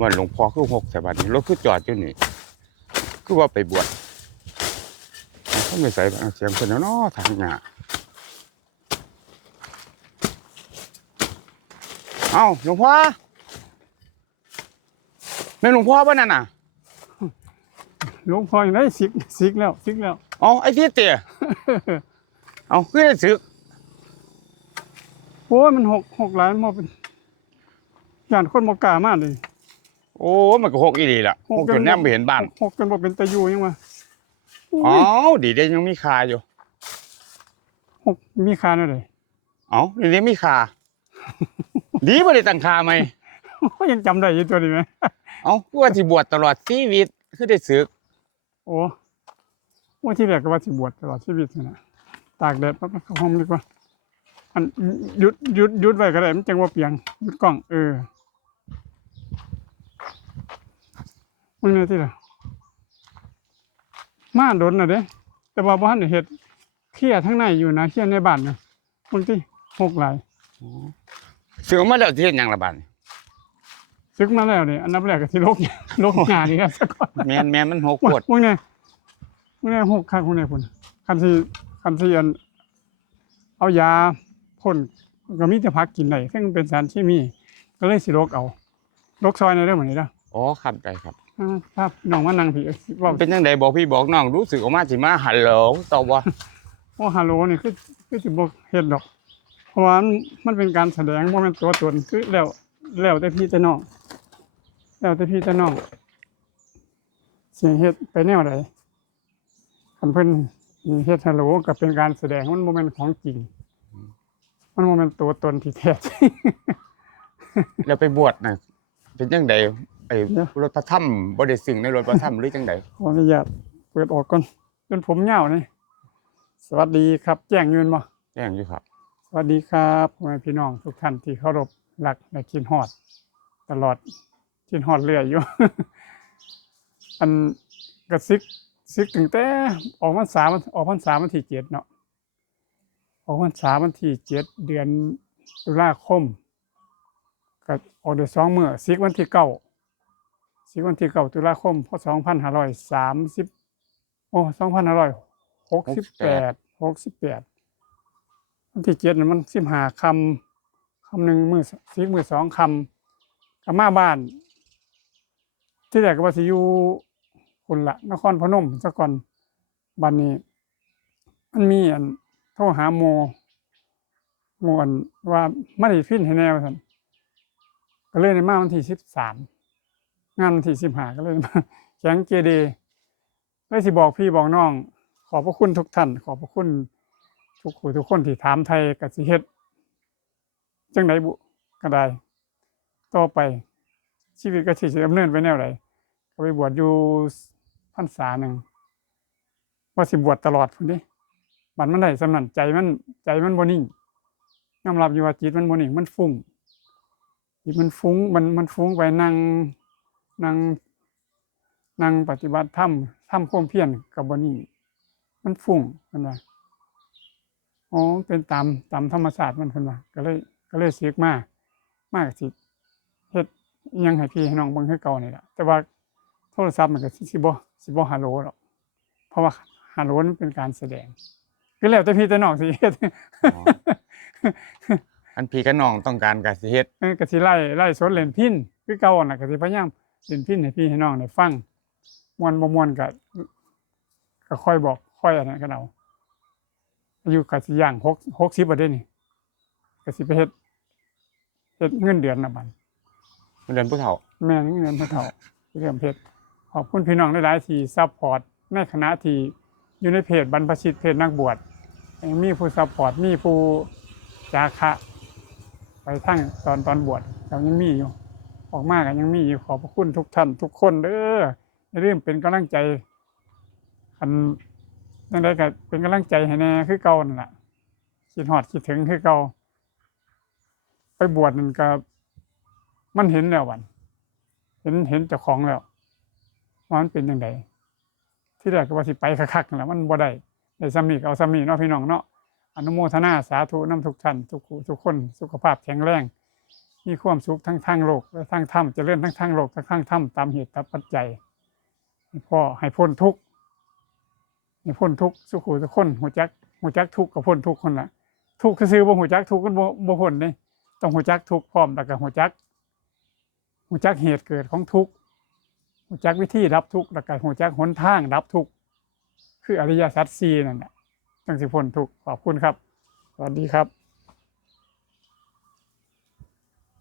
วันหลวงพ่อคือ6แต่บัดนี้รถคือจอดอยู่นี่คือว่าไปบวชเขาไม่ใส่เสียงเพิ่นเนาะทางหน้าเอ้าหลวงพ่อแม่หลวงพ่อป่ะนั่นน่ะหลวงพ่อยังได้สิกแล้วเอาไอ้ที่เตี๋ยเอาคือได้สึกโอ้ยมันหกหลายมันเป็นย่านคนบ่กล้ามากเลยโอ้มันก็6อีหลีล่ะ6จนแนมไปเห็นบ้านหกจนบ่เป็นตะยูยังวะอ๋อดีเด้ยังมีคาอยู่หกมีคาเท่าใดเอานี่มีคาดีบ่ได้ตั้งคาไหมก็ยังจำได้อยู่ตัวนี้ไหมเอาว่าสิบวชตลอดชีวิตคือได้สึกโอ้ว่าที่แรกก็ว่าสิบวชตลอดชีวิตนะตากแดดปั๊บเข้าห้องดีกว่าอันหยุดไว้ก็ได้มันจังว่าเปียงหยุดกล้องมึงเนี่ยที่ละมาโดนน่ะเด้แต่ว่าบ้านเนี่ยเห็ดเขี้ยทั้งในอยู่นะเขี้ยในบ้านนะบางที6 หลายสึกมาแล้วที่เฮ็ดหยังละบาดซึกมาแล้วเนี่ยอันดับแรกก็ที่โรคงานนี่ครับสักก่อนแม่นมัน6ปวดพวกเนี่ย6 ครั้งพวกเนี่ยพุ่นคันที่อันเอายาพ่นก็มีแต่พักกินได้ซึ่งเป็นสารเคมีก็เลยสิโรคเอาโรคซอยในเรื่องเหมือนนี้นะอ๋อครับได้ครับครับน้องมานั่งพี่ว่าเป็นจังไดบอกพี่บอกน้องรู้สึกออกมาสิมาฮัลโหลตอบว่าโอ้ฮัลโหลนี่คือสิบ่เฮ็ดดอกเพราะว่ามันเป็นการแสดงบ่แม่นตัวตนคือแล้วแต่พี่แต่น้องสิเฮ็ดไปแนวใดคันเพิ่นเฮ็ดฮัลโหลก็เป็นการแสดงมันบ่แม่นของจริงมันบ่แม่นตัวตนที่แท้จริงแล้วไปบวชน่ะเป็นจังไดไอ้รถพระธรรมบ่ได้สิ่งในรถพระธรรมหรือจังไดขออนุญาตเปิดออกก่อนจนผมยาวนี่สวัสดีครับแจ้งยืนบ่แจ้งอยู่ครับสวัสดีครับพ่อแม่พี่น้องทุกท่านที่เคารพรักและคิดฮอดตลอดคิดฮอดเรื่อยอยู่ อันกระซิกตั้งแต่ออกพรรษาวันที่7เนาะออกพรรษาวันที่7เดือนตุลาคมก็ออกได้2 มื้อซิกวันที่9ตุลาคมพศ25302568วันที่7นั้นมัน15 คำหนึ่งมื้อซิกมื้อ2 คำก็มาบ้านที่แรกก็ว่าสิอยู่พุ่นละนครพนมซะก่อนบัดนี้มันมีอันโทรหาโมอันว่ามาได้พินให้แนวซั่นก็เลยได้มาวันที่13งานวันที่15ก็เลยมาแข็งเจดีเลยสิบอกพี่บอกน้องขอบพระคุณทุกท่านขอบพระคุณทุกผู้ทุกคนที่ถามไทยก็สิเฮ็ดจังไดบุก็ได้ต่อไปชีวิตก็สิดำเนินไปแนวใดก็ไปบวชอยู่พรรษาหนึ่งว่าสิบวชตลอดพุ่นเด้บัดมันได้สำนั้นใจมันบ่นิ่งยอมรับอยู่ว่าจิตมันบ่นิ่งมันฟุ้งจิตมันฟุ้งมันฟุ้งไปนั่งปฏิบัติธรรมความเพียรก็บ่นิ่งมันฟุ้งเพิ่นว่าอ๋อเป็นตามธรรมชาติมันเพิ่นว่าก็เลยสึกมากสิเฮ็ดอิหยังให้พี่ให้น้องเบิ่งคือเก่านี่ล่ะแต่ว่าโทรศัพท์มันก็สิบ่ฮัลโหลหรอกเพราะว่าฮัลโหลมันเป็นการแสดงคือแล้วแต่พี่แต่น้องสิเฮ็ดอันพี่กับน้องต้องการก็สิเฮ็ดก็สิไล่สดเล่นพิณคือเก่าน่ะก็สิพยายามเล่นพิณให้พี่ให้น้องได้ฟังม่วนบ่ม่วนก็ค่อยบอกค่อยอันนั้นกันเอาอายุก็สิย่าง60บ่ได้นี่ก็สิไปเฮ็ดเงินเดือนน่ะบัดเรียนผู้เฒ่าแม่นเงินผู้เฒ่าเรื่องเพชรขอบคุณพี่น้องหลายๆที่ซัพพอร์ตในคณะที่อยู่ในเพจบรรพชิตเพจนักบวชมีผู้ซัพพอร์ตมีผู้จาคะไปทั้งตอนบวชยังมีอยู่ออกมาก็ยังมีอยู่ขอบพระคุณทุกท่านทุกคนเด้ออย่าลืมเป็นกำลังใจอันจังได๋ก็เป็นกำลังใจให้แน่คือเก่านั่นล่ะคิดฮอดคิดถึงคือเก่าไปบวชนั่นก็มันเห็นแล้วบัดเห็นเจ้าของแล้วว่ามันเป็นจังได๋ที่แรกก็ว่าสิไปคักๆนั่นล่ะมันบ่ได้ซ้ำนี้ก็เอาซ้ำนี้เนาะพี่น้องเนาะอนุโมทนาสาธุนำทุกท่านทุกคนสุขภาพแข็งแรง มีความสุขทั้งทางโลกและทางธรรมเจริญทั้งทางโลกและทางธรรมตามเหตุตามปัจจัยให้พ่อให้พ้นทุกข์ให้พ้นทุกข์สุขุทุกคนหูจักทุกข์กับพ้นทุกข์คนละทุกข์คือซื้อบ่หูจักทุกข์กันบ่พ้นนี่ต้องหูจักทุกข์พร้อมแล้วก็หูจักเหตุเกิดของทุกข์หูจักวิธีดับทุกข์แล้วก็หูจักหนทางดับทุกข์คืออริยสัจสี่นั่นแหละจังสิพ้นทุกข์ขอบคุณครับสวัสดีครับ